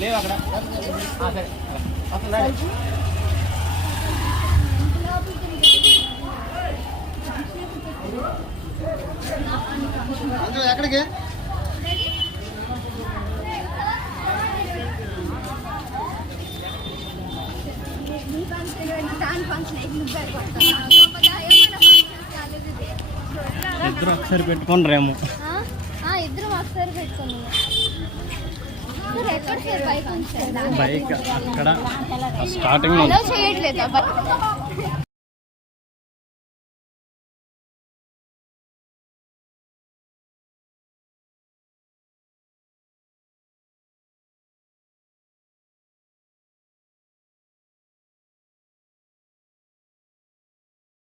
లేవు అక్కడ. సరే. వస్తుందా ఎక్కడికి? ఇద్దరు ఒకసారి పెట్టుకుంటారేమో ఇద్దరు ఒకసారి పెట్టుకున్నాం. సార్ బైక్ అక్కడ. స్టార్టింగ్ చేయట్లేదా? బైక్?